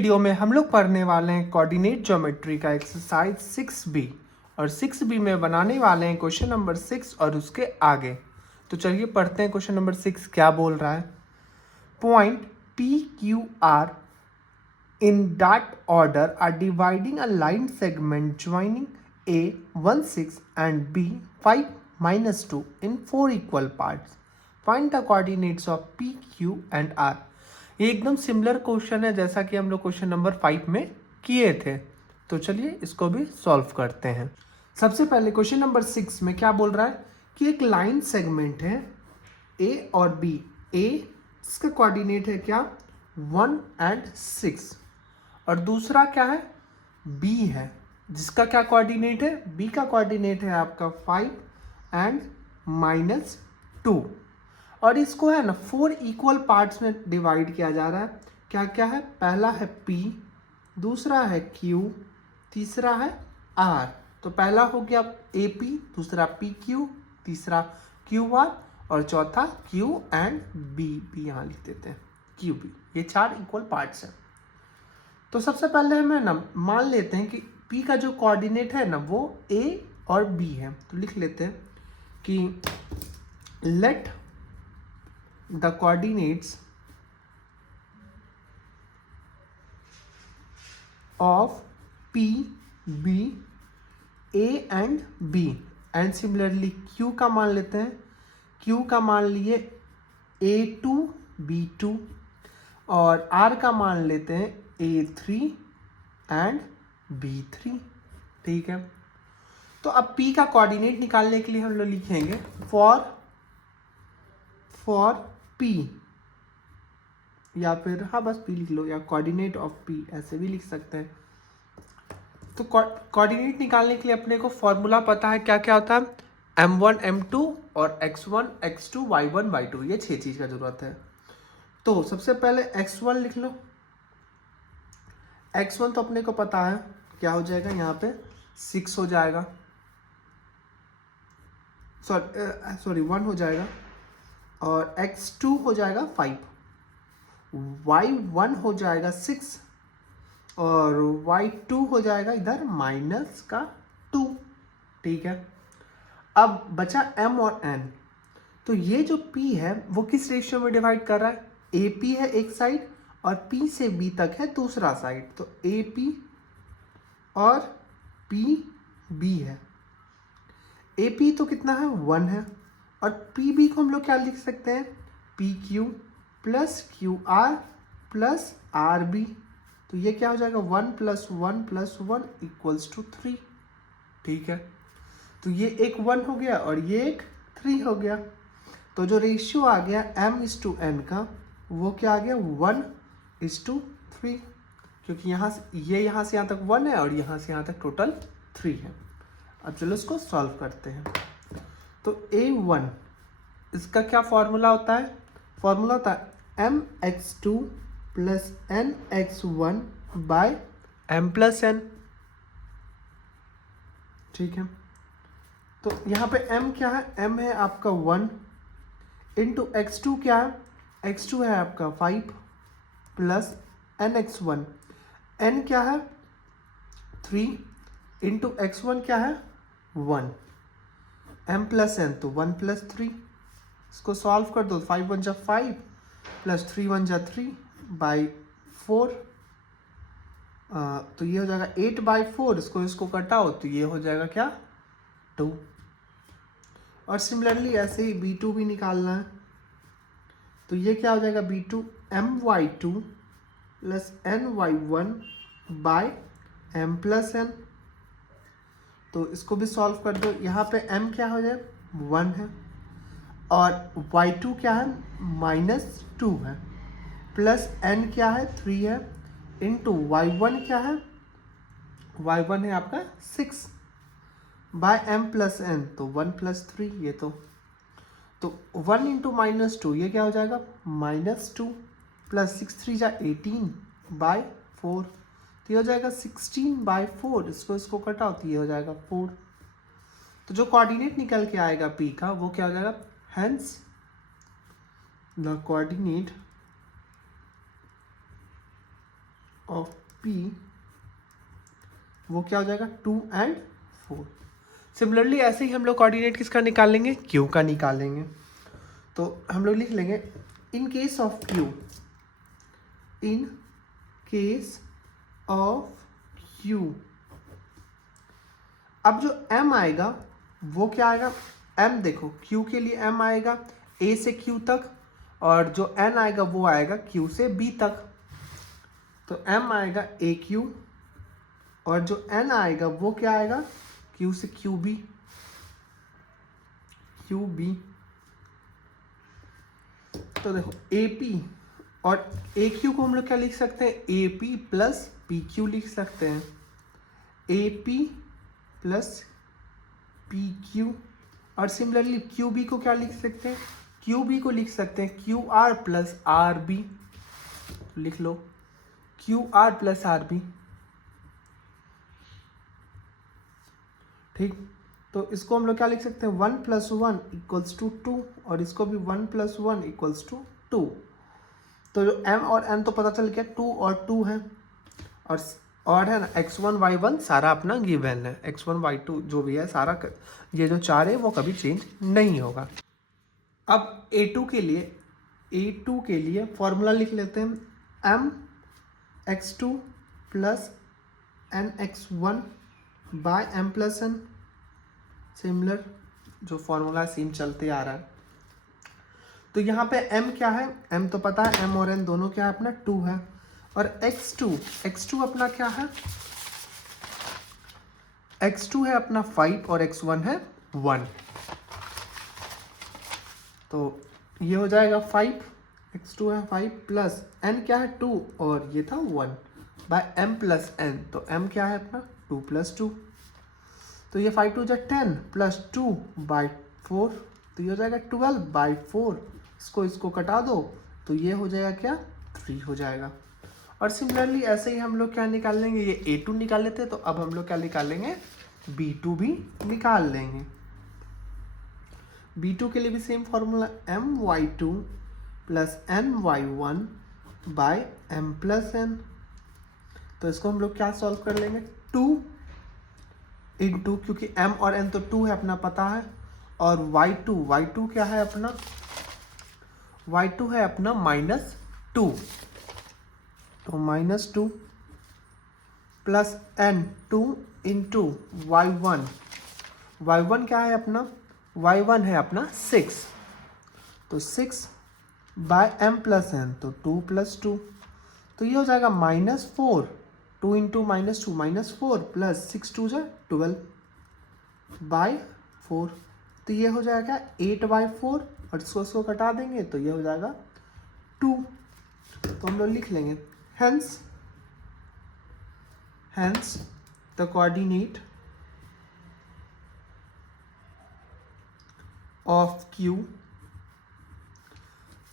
Video में हम लोग पढ़ने वाले हैं कोऑर्डिनेट ज्योमेट्री का एक्सरसाइज 6B और 6B में बनाने वाले हैं क्वेश्चन नंबर 6 और उसके आगे। तो चलिए पढ़ते हैं क्वेश्चन नंबर 6 क्या बोल रहा है। Point P Q R in that order are dividing a line segment joining A 1 6 and B 5 minus 2 in 4 equal parts. Find the coordinates of P, Q and R. ये एकदम सिमिलर क्वेश्चन है जैसा कि हम लोग क्वेश्चन नंबर 5 में किए थे। तो चलिए इसको भी सॉल्व करते हैं। सबसे पहले क्वेश्चन नंबर 6 में क्या बोल रहा है कि एक लाइन सेगमेंट है A और B। A इसका कोऑर्डिनेट है क्या 1 and 6 और दूसरा क्या है B है जिसका क्या कोऑर्डिनेट है B का कोऑर्डिनेट है आपका 5 एंड -2 और इसको है ना 4 इक्वल पार्ट्स में डिवाइड किया जा रहा है। क्या क्या है, पहला है P, दूसरा है Q, तीसरा है R। तो पहला हो गया AP, दूसरा PQ, तीसरा QR और चौथा Q एंड B यहाँ लिख देते हैं QB। ये 4 इक्वल पार्ट्स हैं। तो सबसे पहले हमें ना मान लेते हैं कि P का जो कोऑर्डिनेट है ना वो A और B है। तो लिख लेते हैं कि let the coordinates of P, B, A and B and similarly Q का मान लेते हैं। Q का मान लिए A2, B2 और R का मान लेते हैं A3 एंड B3। ठीक है, तो अब P का कोऑर्डिनेट निकालने के लिए हम लोग लिखेंगे फॉर P या फिर हाँ बस P लिख लो या कोऑर्डिनेट ऑफ P ऐसे भी लिख सकते हैं। तो कोऑर्डिनेट निकालने के लिए अपने को फॉर्मूला पता है क्या क्या होता है M1 M2 और X1 X2 Y1 Y2, ये 6 चीज़ का जरूरत है। तो सबसे पहले X1 लिख लो। X1 तो अपने को पता है क्या हो जाएगा, यहाँ पे 6 हो जाएगा, सॉरी 1 हो जाएगा और X2 हो जाएगा 5, Y1 हो जाएगा 6 और Y2 हो जाएगा इधर -2। ठीक है, अब बचा M और N। तो ये जो P है वो किस रेशियो में डिवाइड कर रहा है, AP है एक साइड और P से B तक है दूसरा साइड। तो AP और PB है। AP तो कितना है 1 है और PB को हम लोग क्या लिख सकते हैं PQ plus QR plus RB। तो ये क्या हो जाएगा 1 + 1 + 1 = 3। ठीक है, तो ये एक 1 हो गया और ये एक 3 हो गया। तो जो रेशियो आ गया M/N का वो क्या आ गया 1/3, क्योंकि यहाँ से यहाँ तक 1 है और यहाँ से यहाँ तक टोटल 3 है। अब चलो इसको सॉल्व करते हैं। तो A1 इसका क्या फॉर्मूला होता है, फॉर्मूला होता है MX2 + NX1 / M + N। ठीक है, तो यहाँ पे M क्या है, M है आपका 1 इंटू X2 क्या है, X2 है आपका 5 प्लस NX1, N क्या है 3 इंटू X1 क्या है 1, M + N तो 1 + 3। इसको सॉल्व कर दो, 5 × 5 प्लस 3 × 3/4। तो ये हो जाएगा 8/4। इसको कटाओ तो ये हो जाएगा क्या 2। और सिमिलरली ऐसे ही B2 भी निकालना है। तो ये क्या हो जाएगा B2 MY2 + NY1 / M + N। तो इसको भी सॉल्व कर दो। यहाँ पे M क्या हो जाए 1 है और Y2 क्या है -2 है प्लस N क्या है 3 है इंटू Y1 क्या है, Y1 है आपका 6 / M + N तो 1 + 3। ये तो 1 × -2 ये क्या हो जाएगा -2 प्लस 6 3 = 18/4। तो ये हो जाएगा 16/4। इसको कटाओ तो ये हो जाएगा 4। तो जो कोऑर्डिनेट निकल के आएगा P का वो क्या हो जाएगा, hence the coordinate of P वो क्या हो जाएगा 2 and 4। सिमिलरली ऐसे ही हम लोग कोऑर्डिनेट किसका निकालेंगे, Q का निकालेंगे। तो हम लोग लिख लेंगे in case of Q, in case of Q, अब जो M आएगा वो क्या आएगा, M देखो Q के लिए M आएगा A से Q तक, और जो N आएगा वो आएगा Q से B तक। तो M आएगा AQ और जो N आएगा वो क्या आएगा Q से QB, QB। तो देखो AP और AQ को हम लोग क्या लिख सकते हैं, AP प्लस PQ लिख सकते हैं, AP प्लस PQ। और सिमिलरली QB को क्या लिख सकते हैं, QB को लिख सकते हैं QR प्लस RB, लिख लो QR प्लस RB। ठीक, तो इसको हम लोग क्या लिख सकते हैं 1 + 1 = 2, और इसको भी 1 + 1 = 2। तो जो M और N तो पता चल गया 2 और 2 है, और है ना x1 y1 सारा अपना गिवन है, x1 y2 जो भी है सारा ये जो 4 है वो कभी चेंज नहीं होगा। अब A2 के लिए फॉर्मूला लिख लेते हैं M x2 plus N x1 by M plus N। Similar जो फॉर्मूला सेम चलते आ रहा है। तो यहाँ पे M क्या है, M तो पता है M और N दोनों क्या है अपना 2 है, और x2 अपना क्या है, x2 है अपना 5 और x1 है 1। तो ये हो जाएगा 5, x2 है 5 प्लस n क्या है 2 और ये था 1 बाय m प्लस n। तो m क्या है अपना 2 + 2। तो ये 5 2 = 10 प्लस 2 बाय 4, तो ये हो जाएगा 12 बाय 4। इसको कटा दो तो ये हो जाएगा क्या 3 हो जाएगा। और सिमिलरली ऐसे ही हम लोग क्या निकाल लेंगे, ये A2 निकाल लेते हैं, तो अब हम लोग क्या निकाल लेंगे B2 भी निकाल लेंगे। B2 के लिए भी same formula my2 plus ny1 by m plus n। तो इसको हम लोग क्या सॉल्व कर लेंगे 2 इंटू, क्योंकि m और n तो 2 है अपना पता है, और y2 क्या है अपना, y2 है अपना -2, तो -2 प्लस n 2 इंटू y1 क्या है अपना, y1 है अपना 6, तो 6 बाय m प्लस n, तो 2 + 2। तो ये हो जाएगा -4, 2 इंटू -2 -4 प्लस 6 2 = 12 बाय 4। तो ये हो जाएगा 8/4, और इसको कटा देंगे तो ये हो जाएगा 2। तो हम लोग लिख लेंगे hence the coordinate of Q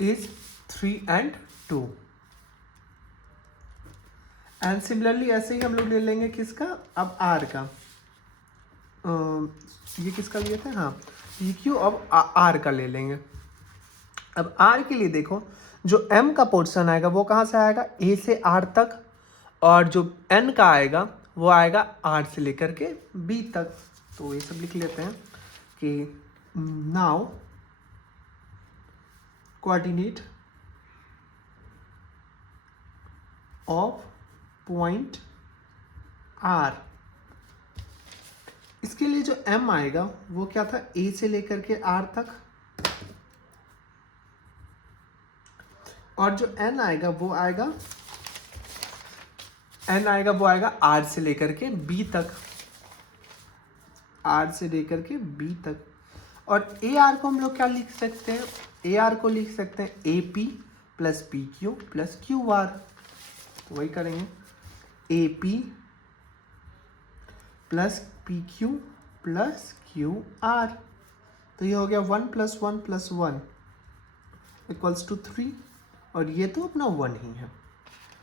is 3 and 2। And similarly ऐसे ही हम लोग ले लेंगे किसका, अब R का, ये किसका लिए थे, हाँ PQ, अब R का ले लेंगे। अब R के लिए देखो जो M का पोर्शन आएगा वो कहाँ से आएगा, A से R तक, और जो N का आएगा वो आएगा R से लेकर के B तक। तो ये सब लिख लेते हैं कि now coordinate of point R, इसके लिए जो M आएगा वो क्या था A से लेकर के R तक, और जो N आएगा वो आएगा R से लेकर के B तक, R से लेकर के B तक। और AR को हम लोग क्या लिख सकते हैं, AR को लिख सकते हैं AP plus PQ plus QR। तो वही करेंगे AP plus PQ plus QR। तो ये हो गया 1 + 1 + 1 = 3, और ये तो अपना 1 ही है।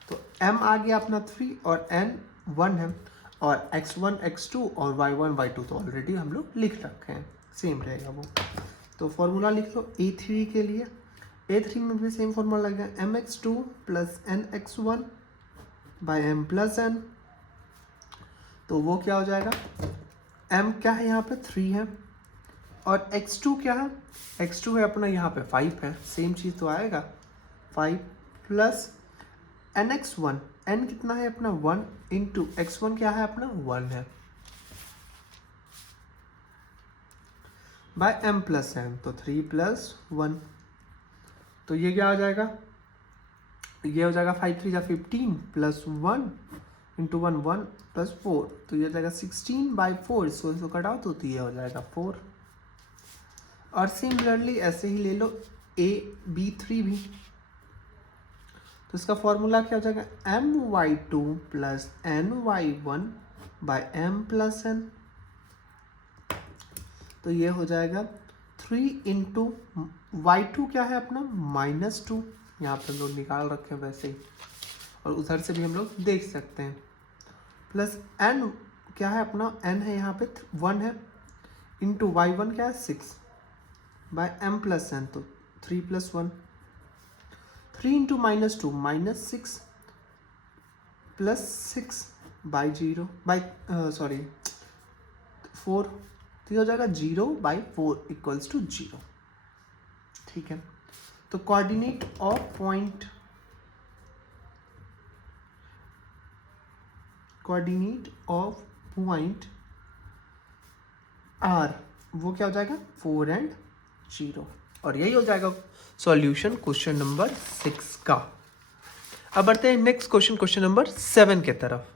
तो M आ गया अपना 3 और N 1 है, और x1 x2 और y1 y2 तो ऑलरेडी हम लोग लिख रखे हैं, सेम रहेगा वो। तो फॉर्मूला लिख लो A3 के लिए, A3 में भी सेम फॉर्मूला लगेगा mx2 plus nx1 by M plus N, तो वो क्या हो जाएगा, m क्या है यहाँ पे 3 है, और x2 क्या है, x2 है अपना यहाँ पे 5 है, सेम चीज़ तो आएगा 5 प्लस nx1, n कितना है अपना 1 इंटू x1 क्या है अपना 1 है, बाय m प्लस n, तो 3 प्लस 1, तो ये क्या हो जाएगा, ये हो जाएगा 5 3 जा 15 प्लस 1 इंटू 1 1 प्लस 4, तो ये हो जाएगा 16/4, इसको कट आउट तो ये हो जाएगा 4। और सिमिलरली ऐसे ही ले लो AB3 भी, तो इसका फॉर्मूला क्या हो जाएगा, my2 plus ny1 by m plus n, तो ये हो जाएगा 3 इंटू y2 क्या है अपना -2, यहाँ पर हम लोग निकाल रखे हैं वैसे ही, और उधर से भी हम लोग देख सकते हैं, प्लस n क्या है अपना, n है यहाँ पे 1 है, इंटू y1 क्या है 6 बाय m प्लस n, तो 3 plus 1, 3 into -2 -6 plus 6 by 0 by sorry 4, तो ये हो जाएगा 0/4 इक्वल्स टू 0। ठीक है, तो कोऑर्डिनेट ऑफ पॉइंट R वो क्या हो जाएगा 4 and 0, और यही हो जाएगा सॉल्यूशन क्वेश्चन नंबर 6 का। अब बढ़ते हैं नेक्स्ट क्वेश्चन नंबर 7 के तरफ।